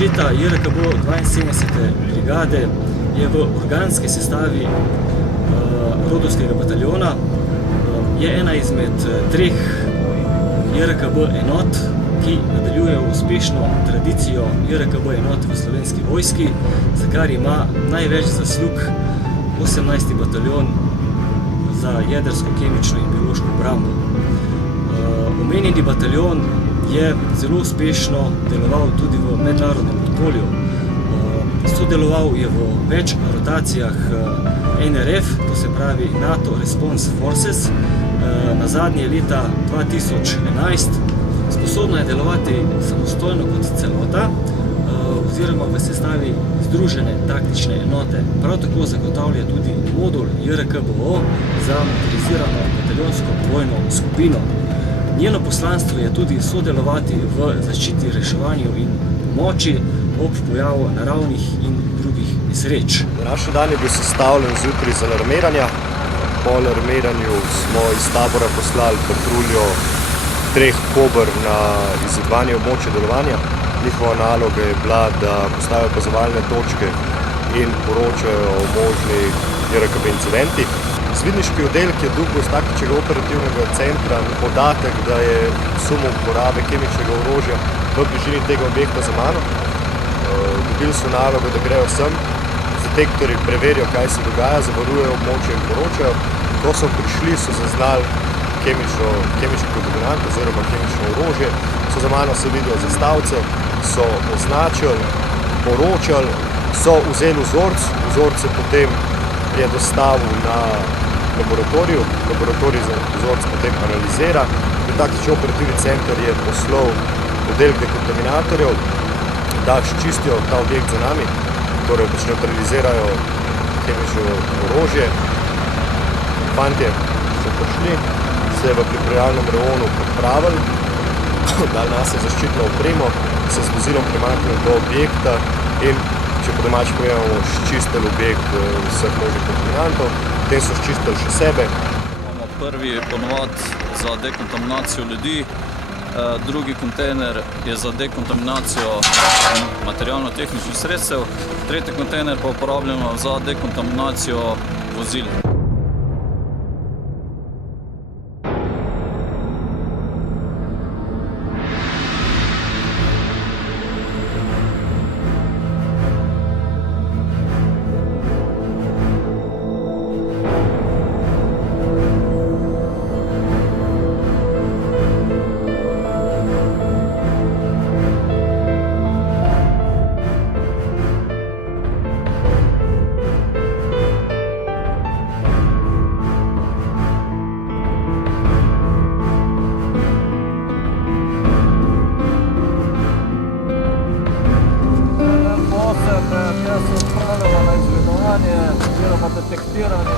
Zaščita JRKB 72. brigade je v organski sestavi Rodovskega bataljona, je ena izmed 3 JRKB enot, ki nadaljujejo uspešno tradicijo JRKB enot v Slovenski vojski, za kar ima največ zaslug 18. bataljon za jedrsko, kemično in biološko obrambo. Omenjeni bataljon je zelo uspešno deloval tudi v mednarodnem okolju. Sodeloval je v več rotacijah NRF, to se pravi NATO Response Forces, na zadnje leta 2011. Sposobna je delovati samostojno kot celota oziroma v sestavi združene taktične enote. Prav tako zagotavlja tudi modul JRKBO za motorizirano bataljonsko bojno skupino. Njeno poslanstvo je tudi sodelovati v zaščiti, reševanju in pomoči ob pojavu naravnih in drugih nesreč. Današnji dan je bil sestavljen zjutraj z alarmiranja. Po alarmiranju smo iz tabora poslali patruljo 3 kober na izvedbanje območja delovanja. Njihova naloga je bila, da postavijo opazovalne točke in poročajo o možnih JRKB incidentih. Izvidniški oddelek je dobil iz taktičnega operativnega centra podatek, da je sum uporabe kemičnega orožja v bližini tega objekta za mano. Dobili so nalogo, da grejo sem, detektorji preverijo, kaj se dogaja, zavarujejo območje in poročajo. Ko so prišli, so zaznali kemični kontaminant oziroma kemično orožje, so za mano se vidijo zastavice, so označili, poročali, so vzeli vzorce potem je dostavil na laboratorij za vzorce potem analizira. Taktični operativni center je poslal oddelek dekontaminatorjev, da čistijo ta objekt za nami, torej neutralizirajo kemično orožje. Fantje so prišli, se v pripravljalnem reonu pripravili, dali nas zaščitno opremo, se z vozilom premaknili do objekta in, če po domači povedamo, ščistili objekt vseh možnih kontaminantov, potem so ščistili še sebe. Imamo prvi ponovod za dekontaminacijo ljudi, drugi kontejner je za dekontaminacijo materialno-tehničnih sredstev, tretji kontejner pa uporabljamo za dekontaminacijo vozil. Se odpravljamo na izgledovanje oziroma detektiranje.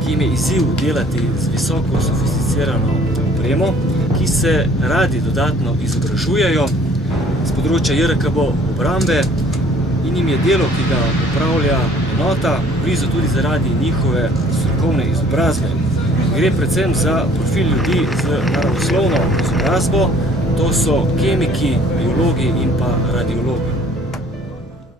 Ki jim je izziv delati z visoko sofisticirano opremo, ki se radi dodatno izobražujejo z področja JRKB obrambe in jim je delo, ki ga opravlja enota, blizu tudi zaradi njihove strokovne izobrazbe. Gre predvsem za profil ljudi z naravoslovno izobrazbo, to so kemiki, biologi in pa radiologi.